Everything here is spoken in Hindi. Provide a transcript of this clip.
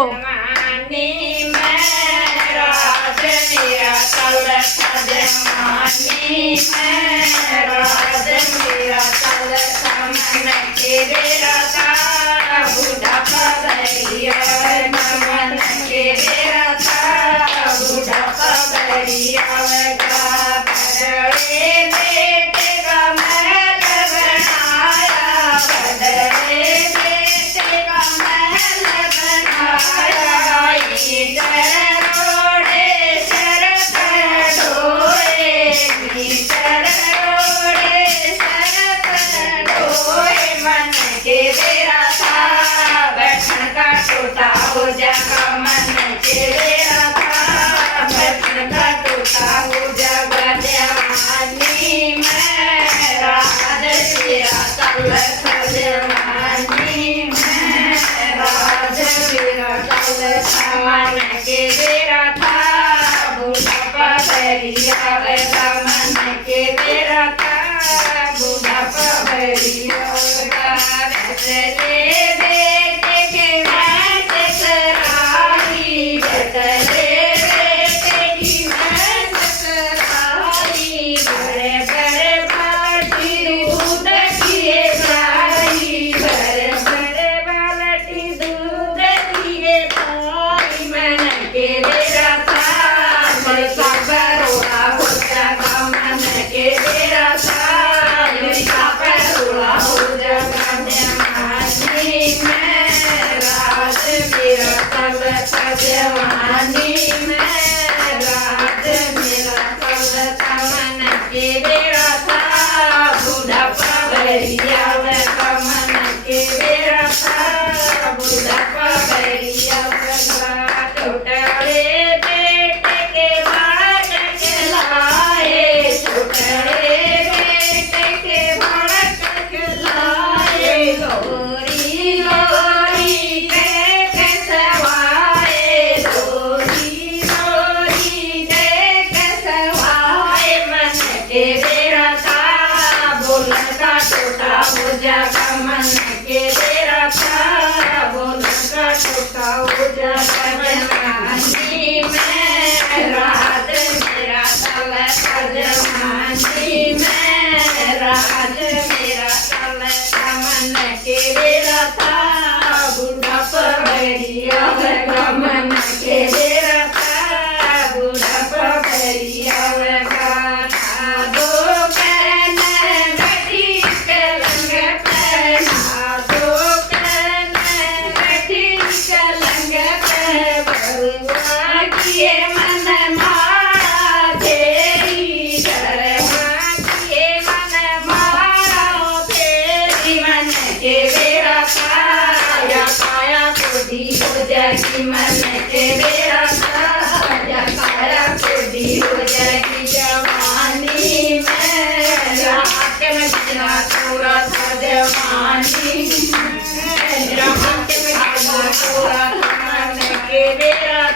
जवानी में राज मेरा तल जवानी में राज मेरा तल मन के रहता बुढ़ापा भैया मन के रहता बुढ़ापा भैया बड़े बेटे का महल बनाया बड़े बेटे का महल बनाया मीटर रोड़े सर पर ढोए मीटर रोड़े सर पर ढोए मन के बेरा था बैठन का टूटा हो जागा मन के बेरा था बैठन का टूटा हो जागा जवानी में राज तेरा तल जवानी में राज तेरा तल मन के बेरा था बुढ़ापा भैया मन के बेरा था बुढ़ापा भैया बेटे के मैच कराई बेटे की मैच कराई बड़े बड़े बाल्टी दूध किए भाई बड़े बड़े बाल्टी दूध किए भाई मन के बेरा था बरसा बरोड़ा हो जागा मन के बेरा था बरसा बरोड़ा हो जागा जवानी में राज मेरा तल जवानी में राज मेरा तल मन के बेरा था बुढ़ापा भैया मन के बेरा था बुढ़ापा भैया छोटे बेटे के भाग खिलाए छोटे बेटे के भाग खिलाए लोरी लोरी के कसवाए लोरी लोरी के कसवाए मन के बेरा था बोलन का टूटा हो जागा मन के बेरा था बोलन का टूटा हो जागा जवानी में राज मेरा तल जवानी में राज मेरा तल मन के बेरा था बुढ़ापा भैया मन के बेरा था बुढ़ापा भैया दो कैन बैठी कलंग पहना दो कैन बैठी कलंग पे बरुआ किए मन मारा तेरी शर्मा किए मन मारा तेरी मन के बेरा काया काया कोडी हो जाएगी मन के बेरा काया काया कोडी हो जाएगी जवानी में रात में तेरा पूरा था जवानी में रात में तेरा पूरा था मन के बेरा